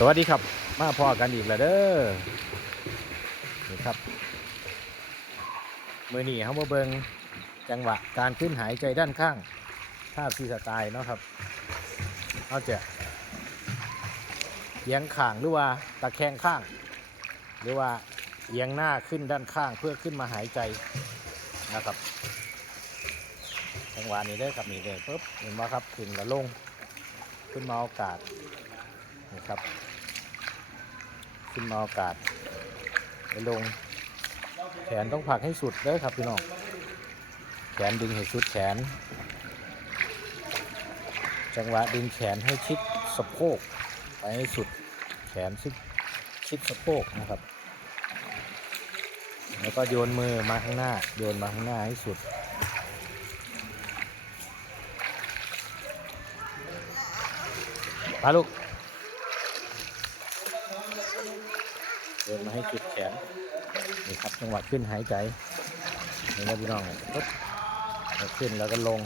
สวัสดีครับ มาพอกันอีกแล้วเด้อนี่ครับมือนี่เขามาเบิงจังหวะการขึ้นหายใจด้านข้างท่าฟรีสไตล์เนาะครับเขาจะเอียงข้างหรือว่าตะแคงข้าง หรือว่าเอียงหน้าขึ้นด้านข้างเพื่อขึ้นมาหายใจนะครับจังหวะนี้ได้อครับนี่เลยปุ๊บเห็นไหมครับขึ้นแล้วลงขึ้นมาโอกาสนี่ครับ ขึ้นมาโอกาสไปลง แขนต้องผลักให้สุดเด้อครับพี่น้อง แขนดึงให้สุดแขน จังหวะดึงแขนให้ชิดสะโพกไปให้สุด แขนชิดชิดสะโพกนะครับ แล้วก็โยนมือมาข้างหน้า โยนมาข้างหน้าให้สุดมาลูก เดินมาให้จุดแขนนี่ครับจังหวะขึ้นหายใจนี่นะพี่น้องปุ๊บขึ้นแล้วก็ลง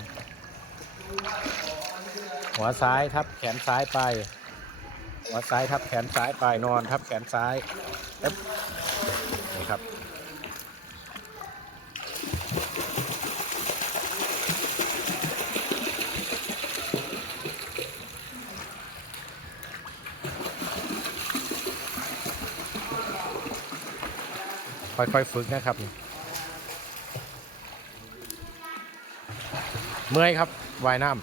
หัวซ้ายทับแขนซ้ายไป หัวซ้ายทับแขนซ้ายไปนอนทับแขนซ้ายปึ๊บนี่ครับ ค่อยๆฝึกนะครับ เมื่อยครับว่ายน้ำ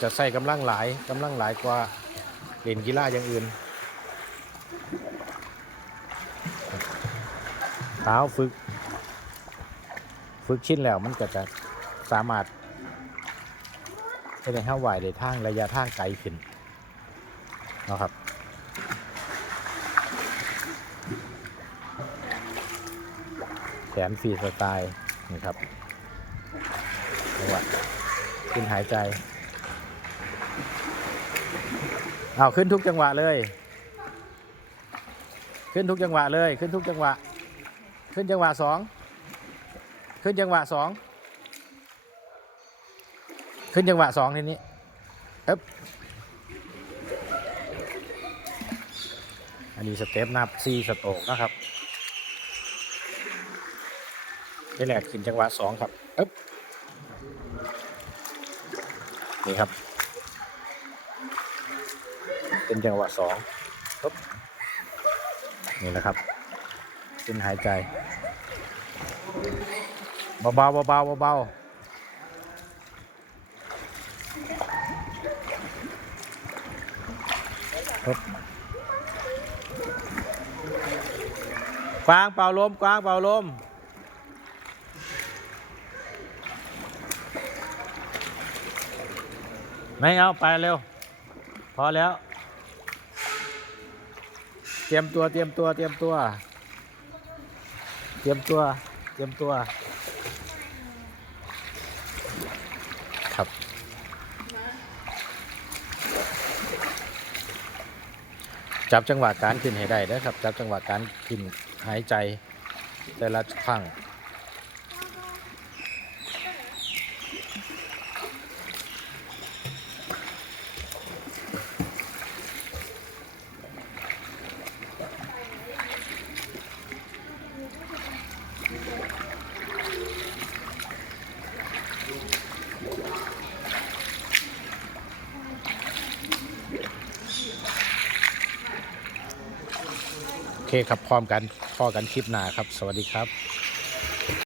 จะใส่กำลังหลายกำลังหลายกว่าเล่นกีฬาอย่างอื่นเท้าฝึก ฝึกชิ้นแล้วมันก็จะสามารถจะได้ห้าไหวได้ทางระยะทางไกลขึ้นนะครับ แขนฟรีสไตล์นี่ครับจังหวะขึ้นหายใจเอาขึ้นทุกจังหวะเลย ขึ้นทุกจังหวะเลย ขึ้นทุกจังหวะ ขึ้นจังหวะสองขึ้นจังหวะสองขึ้นจังหวะสองทีนี้เอ๊บอันนี้สเต็ปนับซีสโตกนะครับ นี่แหละขึ้นจังหวะสองครับอ๊บนี่ครับ เป็นจังหวะสองปึ๊บนี่แหละครับขึ้นหายใจเบาเบาเบาๆปึ๊บกวางเป่าลมกวางเป่าลม ไม่เอาไปเร็ว พอแล้ว เตรียมตัวเตรียมตัวเตรียมตัว เตรียมตัว เตรียมตัว ครับ จับจังหวะการขึ้นให้ได้นะครับ จับจังหวะการขึ้นหายใจ แต่ละครั้ง ครับพร้อมกันพอกันคลิปหน้าครับ สวัสดีครับ